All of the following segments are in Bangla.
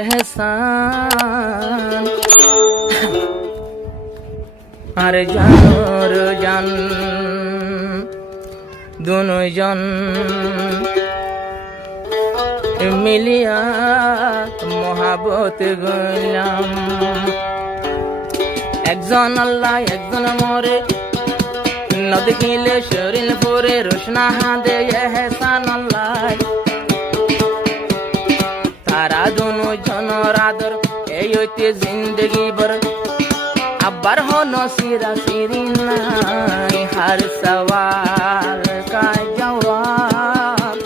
এহসান আর জানোর জান দুজন মিলিয়া মহাবত গইলাম একজন আল্লাহ একজন মরে নদী কিলে শরীর পরে রোশনা হাদে এহসান আল্লাহ তারা দুজনের আদর এই হইতে জিন্দগি ভর আবার হনো সিরা সিরি নাই हर सवाल का जवाब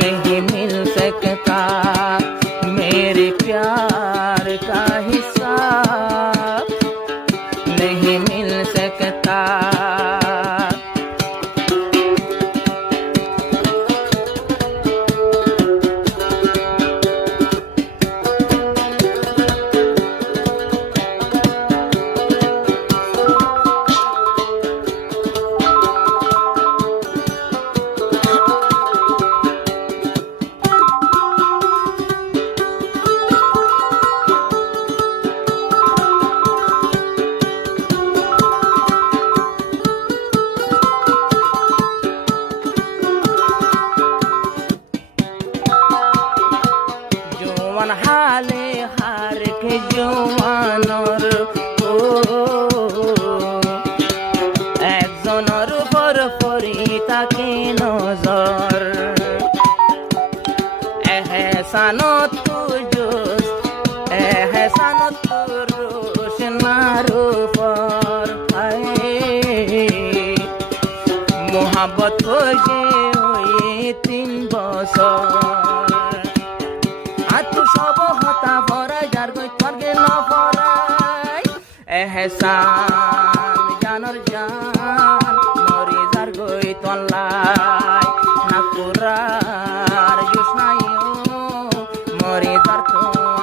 नहीं मिल सकता मेरे प्यार का हिसाब नहीं मिल सकता हाले हार के जवानर একজনের উপর পরি তাকে নজর এহসানত তুজুস এহসানত রোশনার উপর মোহাব্বত যে ওই 3 বছর এহসান জানর জান মরি যার গই তল্লাই না কুরার জুসনাইও মরি যার তল্লাই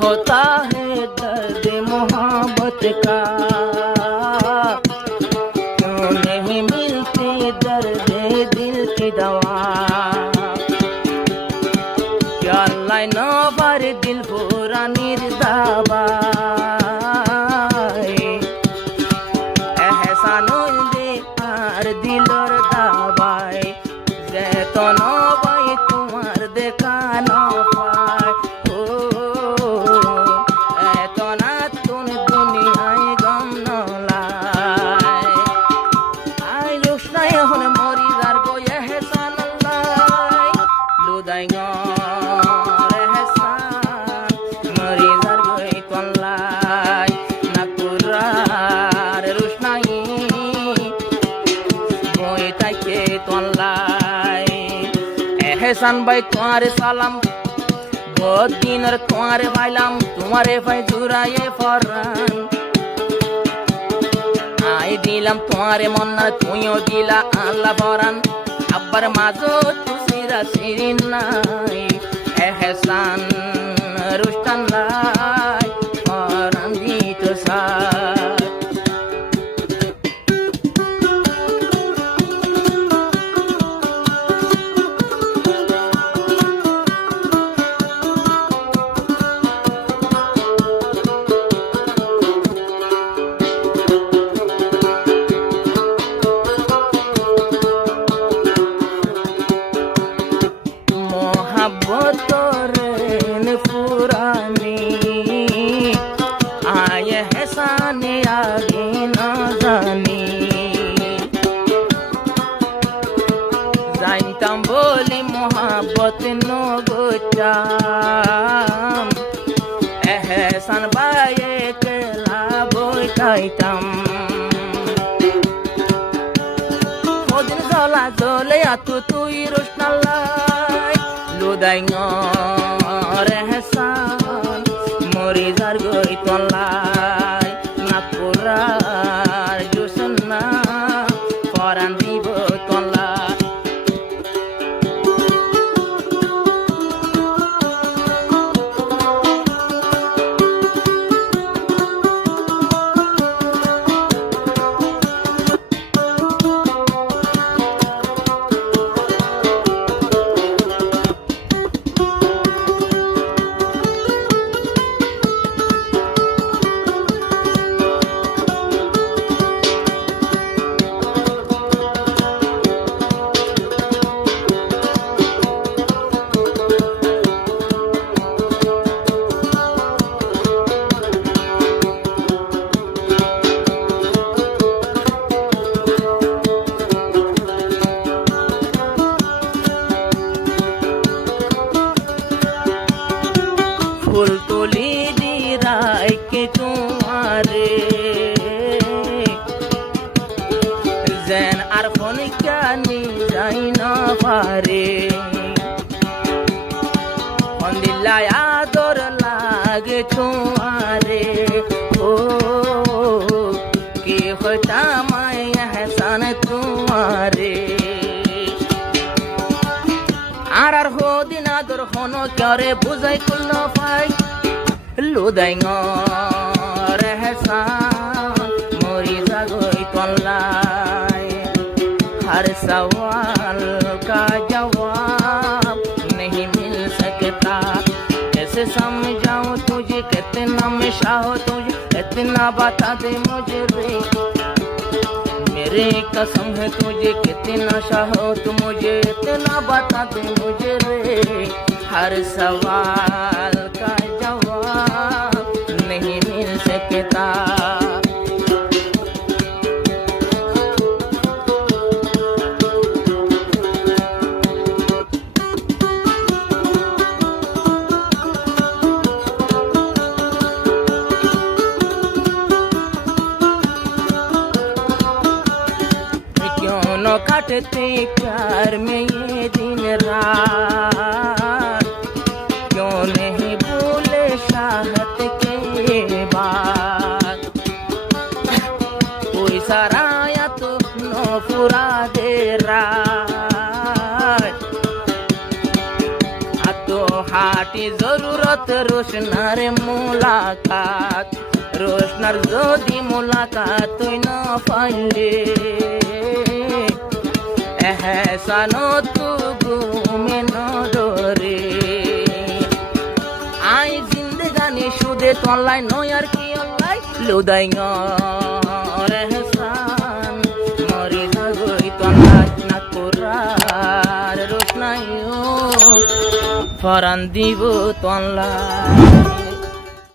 होता है दर्द मोहब्बत का क्यों नहीं मिलती दर्द दिल की दवा क्या अल्लाह न भर दिल पूरा निर्दावा एहसानुल दे आर दिलर दाबाई जैतन बाई तुम्हार देखा न पाए এহসান ভাই তোমারে সালাম বহুত দিনের তোমারে পাইলাম তোমারে ভাই জুড়াইয়ে ফরান আই দিলাম তোমারে মন না তুইও দিলা আল্লাহ ফরান আব্বার মাঝো তুসিরা সিরিন নাই এহসান রুস্তান লাই ফরান দিত সা জানতাম বলি মোহাব্বত তেনো গোচাম এহসান বায়ে কেলা বইটাইতাম ওদিন জলা জলে আতু তুই রোশনাল্লাই লুদাই এহসান মরি যার গই তলাই নাকুরার জোসনা পরান দিব তলা ফুল তুলি দিরাই কে তোমারে যেন আর খনিকানি যাই না পারে দিল্লায় আদর লাগে তোমারে ও কি হইতাম এহসান তোমারে আর হদিন আদর হন করে বুঝাই কুল পাই লুদাই এহসান মরি জাগই তল্লাই हर सवाल का जवाब नहीं मिल सकता कैसे समझाऊं तुझे कितना मैं चाहूं तुझे इतना बता दे मुझे रे मेरे कसम है तुझे कितना चाहो तू मुझे इतना बता दे मुझे रे हर सवाल का जवाब नहीं मिल सकता काटते प्यार में ये दिन रात क्यों नहीं भूले चाहत के बाद कोई सराया तो नो पूरा दे रात तो हाटी जरूरत रोशनार मुलाकात रोशनार जोदी मुलाकात तो न पाइले এহসানো তু ঘুমে নরে আই জিন্দেগানি সুদে তলাই নয় আর কি অল্লাই লুদাই এহসান মরি যাগই তলাই না করার রোশনাইও ফরান দিব তলাই